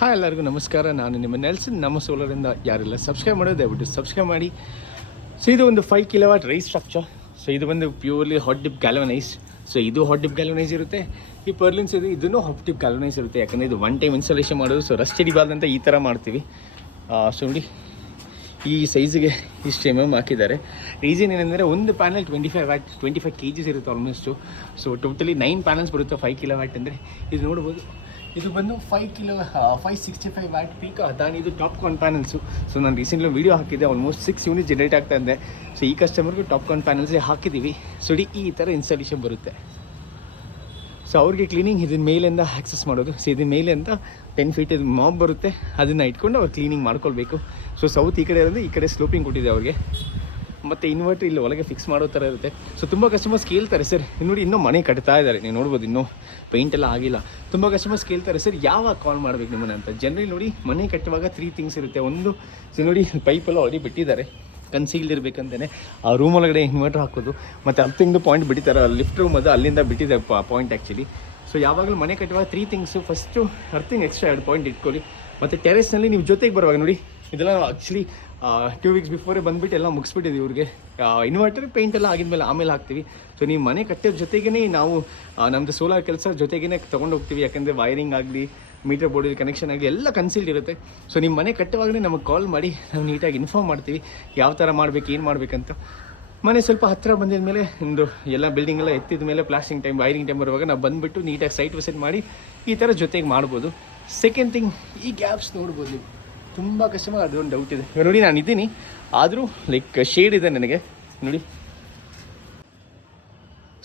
Hi ಎಲ್ಲರಿಗೂ ನಮಸ್ಕಾರ. ನಾನು ನಿಮ್ಮ ನೆಲ್ಸನ್. ನಮ್ಮ ಸೋಲರಿಂದ ಯಾರೆಲ್ಲ ಸಬ್ಸ್ಕ್ರೈಬ್ ಮಾಡೋದು ದಯವಿಟ್ಟು ಸಬ್ಸ್ಕ್ರೈಬ್ ಮಾಡಿ. ಸೊ ಇದು ಒಂದು 5 ಕಿಲೋವಾಟ್ ರೈಸ್ ಸ್ಟ್ರಕ್ಚರ್. ಸೊ ಇದು ಬಂದು ಪ್ಯೂರ್ಲಿ ಹಾಟ್ ಡಿಪ್ ಗ್ಯಾಲ್ವನೈಸ್. ಸೊ ಇದು ಹಾಟ್ ಡಿಪ್ ಗ್ಯಾಲ್ವನೈಸ್ ಇರುತ್ತೆ. ಈ ಪರ್ಲಿನ್ಸ್ ಇದು ಇದನ್ನು ಹಾಟ್ ಡಿಪ್ ಗ್ಯಾಲ್ವನೈಸ್ ಇರುತ್ತೆ. ಯಾಕಂದರೆ ಇದು ಒನ್ ಟೈಮ್ ಇನ್ಸ್ಟಾಲೇಷನ್ ಮಾಡೋದು. ಸೊ ರಸ್ಟ್ ಹಿಡಿಬಾರ್ದಂತ ಈ ಥರ ಮಾಡ್ತೀವಿ. ಸೊ ನೋಡಿ ಈ ಸೈಜಿಗೆ ಇಷ್ಟು ಹಾಕಿದ್ದಾರೆ. ರೀಸನ್ ಏನಂದರೆ ಒಂದು ಪ್ಯಾನಲ್ 25 kgs ಇರುತ್ತೆ ಆಲ್ಮೋಸ್ಟು. ಸೊ ಟೋಟಲಿ 9 ಪ್ಯಾನಲ್ಸ್ ಬರುತ್ತೆ 5 ಕಿಲೋವ್ಯಾಟ್ ಅಂದರೆ. ಇದು ನೋಡ್ಬೋದು, ಇದು ಬಂದು 565 ವ್ಯಾಟ್ ಪೀಕ್ ಅದಾನಿ. ಇದು ಟಾಪ್ಕಾನ್ ಪ್ಯಾನಲ್ಸು. ಸೊ ನಾನು ರೀಸೆಂಟ್ಲಿ ವೀಡಿಯೋ ಹಾಕಿದ್ದೆ, ಆಲ್ಮೋಸ್ಟ್ 6 ಯೂನಿಟ್ ಜನರೇಟ್ ಆಗ್ತಾ ಇದೆ. ಸೊ ಈ ಕಸ್ಟಮರ್ಗೂ ಟಾಪ್ಕಾನ್ ಪ್ಯಾನಲ್ಸೇ ಹಾಕಿದ್ದೀವಿ. ಸೊ ಈ ಥರ ಇನ್ಸ್ಟಾಲೇಷನ್ ಬರುತ್ತೆ. ಸೊ ಅವ್ರಿಗೆ ಕ್ಲೀನಿಂಗ್ ಇದನ್ನ ಮೇಲಿಂದ ಆಕ್ಸೆಸ್ ಮಾಡೋದು. ಸೊ ಇದನ್ನ ಮೇಲಿಂದ 10 feet ಇದು ಮಾಬ್ ಬರುತ್ತೆ, ಅದನ್ನು ಇಟ್ಕೊಂಡು ಅವ್ರು ಕ್ಲೀನಿಂಗ್ ಮಾಡ್ಕೊಳ್ಬೇಕು. ಸೊ ಸೌತ್ ಈ ಕಡೆ ಇರೋದು, ಈ ಕಡೆ ಸ್ಲೋಪಿಂಗ್ ಕೊಟ್ಟಿದೆ ಅವ್ರಿಗೆ. ಮತ್ತು ಇನ್ವರ್ಟರ್ ಇಲ್ಲಿ ಒಳಗೆ ಫಿಕ್ಸ್ ಮಾಡೋ ಥರ ಇರುತ್ತೆ. ಸೊ ತುಂಬ ಕಸ್ಟಮರ್ಸ್ ಕೇಳ್ತಾರೆ, ಸರ್ ನೋಡಿ ಇನ್ನೂ ಮನೆ ಕಟ್ತಾ ಇದ್ದಾರೆ, ನೀವು ನೋಡ್ಬೋದು ಇನ್ನೂ ಪೇಂಟ್ ಎಲ್ಲ ಆಗಿಲ್ಲ. ತುಂಬ ಕಸ್ಟಮರ್ಸ್ ಕೇಳ್ತಾರೆ, ಸರ್ ಯಾವಾಗ ಕಾಲ್ ಮಾಡಬೇಕು ನಿಮ್ಮನ್ನ ಅಂತ. ಜನರಲಿ ನೋಡಿ ಮನೆ ಕಟ್ಟುವಾಗ 3 ಥಿಂಗ್ಸ್ ಇರುತ್ತೆ. ಒಂದು, ಸೊ ನೋಡಿ ಪೈಪೆಲ್ಲ ಆಲ್ರೆಡಿ ಬಿಟ್ಟಿದ್ದಾರೆ, ಕನ್ಸೀಲ್ಡ್ ಇರಬೇಕಂತಲೇ. ಆ ರೂಮ್ ಒಳಗಡೆ ಇನ್ವರ್ಟರ್ ಹಾಕೋದು, ಮತ್ತು ಅರ್ಥಿಂಗ್ದು ಪಾಯಿಂಟ್ ಬಿಟ್ಟಿದ್ದಾರೆ. ಲಿಫ್ಟ್ ರೂಮ್ ಅದು ಅಲ್ಲಿಂದ ಬಿಟ್ಟಿದ್ದಾರೆ ಪಾಯಿಂಟ್ ಆ್ಯಕ್ಚುಲಿ. ಸೊ ಯಾವಾಗಲೂ ಮನೆ ಕಟ್ಟುವಾಗ 3 things. First earthing extra 2 point ಇಟ್ಕೊಳ್ಳಿ. ಮತ್ತು ಟೆರೆಸ್ನಲ್ಲಿ ನೀವು ಜೊತೆಗೆ ಬರುವಾಗ ನೋಡಿ, ಇದೆಲ್ಲ ನಾವು ಆ್ಯಕ್ಚುಲಿ 2 weeks ಬಿಫೋರೇ ಬಂದುಬಿಟ್ಟು ಎಲ್ಲ ಮುಗಿಸ್ಬಿಟ್ಟಿದ್ದೀವಿ ಇವ್ರಿಗೆ. ಇನ್ವರ್ಟರ್ ಪೇಂಟ್ ಎಲ್ಲ ಆಗಿದ್ಮೇಲೆ ಆಮೇಲೆ ಹಾಕ್ತೀವಿ. ಸೊ ನೀವು ಮನೆ ಕಟ್ಟೋದ್ರ ಜೊತೆಗೇ ನಾವು ನಮ್ಮದು ಸೋಲಾರ್ ಕೆಲಸ ಜೊತೆಗೇ ತೊಗೊಂಡು ಹೋಗ್ತೀವಿ. ಯಾಕಂದರೆ ವೈರಿಂಗ್ ಆಗಲಿ, ಮೀಟರ್ ಬೋರ್ಡಲ್ಲಿ ಕನೆಕ್ಷನ್ ಆಗಲಿ ಎಲ್ಲ ಕನ್ಸೀಲ್ಡ್ ಇರುತ್ತೆ. ಸೊ ನಿಮ್ಮ ಮನೆ ಕಟ್ಟುವಾಗಲೇ ನಮಗೆ ಕಾಲ್ ಮಾಡಿ ನಾವು ನೀಟಾಗಿ ಇನ್ಫಾರ್ಮ್ ಮಾಡ್ತೀವಿ ಯಾವ ಥರ ಮಾಡಬೇಕು, ಏನು ಮಾಡಬೇಕಂತ. ಮನೆ ಸ್ವಲ್ಪ ಹತ್ತಿರ ಬಂದಿದ ಮೇಲೆ ಒಂದು ಎಲ್ಲ ಬಿಲ್ಡಿಂಗ್ ಎಲ್ಲ ಎತ್ತಿದ ಮೇಲೆ ಪ್ಲಾಸ್ಟಿಂಗ್ ಟೈಮ್, ವೈರಿಂಗ್ ಟೈಮ್ ಬರುವಾಗ ನಾವು ಬಂದುಬಿಟ್ಟು ನೀಟಾಗಿ ಸೈಟ್ ವಿಸಿಟ್ ಮಾಡಿ ಈ ಥರ ಜೊತೆಗೆ ಮಾಡ್ಬೋದು. ಸೆಕೆಂಡ್ ಥಿಂಗ್, ಈ ಗ್ಯಾಪ್ಸ್ ನೋಡ್ಬೋದು ನೀವು. ತುಂಬ ಕಸ್ಟಮರ್ ಅದೊಂದು ಡೌಟ್ ಇದೆ. ನೋಡಿ ನಾನು ಇದ್ದೀನಿ, ಆದರೂ ಲೈಕ್ ಶೇಡ್ ಇದೆ ನನಗೆ ನೋಡಿ.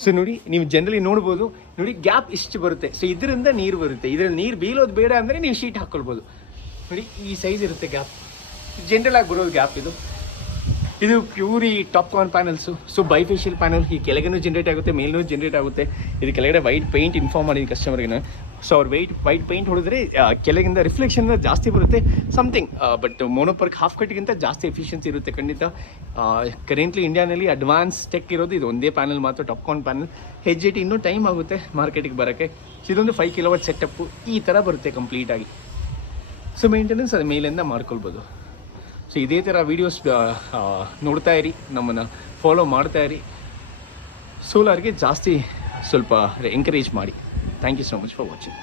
ಸೊ ನೋಡಿ ನೀವು ಜನರಲಿ ನೋಡ್ಬೋದು, ನೋಡಿ ಗ್ಯಾಪ್ ಇಷ್ಟು ಬರುತ್ತೆ. ಸೊ ಇದರಿಂದ ನೀರು ಬರುತ್ತೆ. ಇದರಲ್ಲಿ ನೀರು ಬೀಳೋದು ಬೇಡ ಅಂದರೆ ನೀವು ಶೀಟ್ ಹಾಕ್ಕೊಳ್ಬೋದು. ನೋಡಿ ಈ ಸೈಜ್ ಇರುತ್ತೆ ಗ್ಯಾಪ್, ಜನರಲ್ ಆಗಿ ಬರೋದು ಗ್ಯಾಪ್ ಇದು. ಇದು ಪ್ಯೂರಿ ಟಾಪ್ಕಾನ್ ಪ್ಯಾನಲ್ಸು. ಸೊ ಬೈಫೇಶಿಯಲ್ ಪ್ಯಾನಲ್, ಈ ಕೆಳಗೇನೂ ಜನರೇಟ್ ಆಗುತ್ತೆ, ಮೇಲೂ ಜನರೇಟ್ ಆಗುತ್ತೆ. ಇದು ಕೆಳಗಡೆ ವೈಟ್ ಪೇಂಟ್ ಇನ್ಫಾರ್ಮ್ ಮಾಡಿದ್ದೀನಿ ಕಸ್ಟಮರ್ಗೆ ನಾನು. ಸೊ ಅವ್ರು ವೈಟ್ ಪೇಂಟ್ ಹೊಡೆದ್ರೆ ಕೆಳಗಿಂದ ರಿಫ್ಲೆಕ್ಷನ್ ಜಾಸ್ತಿ ಬರುತ್ತೆ ಸಮಥಿಂಗ್. ಬಟ್ ಮೋನೋಪರ್ಕ್ ಹಾಫ್ ಕಟ್ಗಿಂತ ಜಾಸ್ತಿ ಎಫಿಷಿಯನ್ಸಿ ಇರುತ್ತೆ ಖಂಡಿತ. ಕರೆಂಟ್ಲಿ ಇಂಡಿಯಾನಲ್ಲಿ ಅಡ್ವಾನ್ಸ್ ಟೆಕ್ ಇರೋದು ಇದು ಒಂದೇ ಪ್ಯಾನಲ್ ಮಾತ್ರ, ಟಾಪ್ಕಾನ್ ಪ್ಯಾನಲ್. ಹೆಜ್ಜೆಟಿ ಇನ್ನೂ ಟೈಮ್ ಆಗುತ್ತೆ ಮಾರ್ಕೆಟಿಗೆ ಬರೋಕ್ಕೆ. ಸೊ ಇದೊಂದು 5 ಕಿಲೋವಾಟ್ ಸೆಟಪ್ಪು ಈ ಥರ ಬರುತ್ತೆ ಕಂಪ್ಲೀಟಾಗಿ. ಸೊ ಮೇಂಟೆನೆನ್ಸ್ ಅದು ಮೇಲಿಂದ ಮಾಡ್ಕೊಳ್ಬೋದು. ಸೊ ಇದೇ ಥರ ವೀಡಿಯೋಸ್ ನೋಡ್ತಾ ಇರಿ, ನಮ್ಮನ್ನು ಫಾಲೋ ಮಾಡ್ತಾ ಇರಿ. ಸೋಲಾರ್ಗೆ ಜಾಸ್ತಿ ಸ್ವಲ್ಪ ಎಂಕರೇಜ್ ಮಾಡಿ. Thank you so much for watching.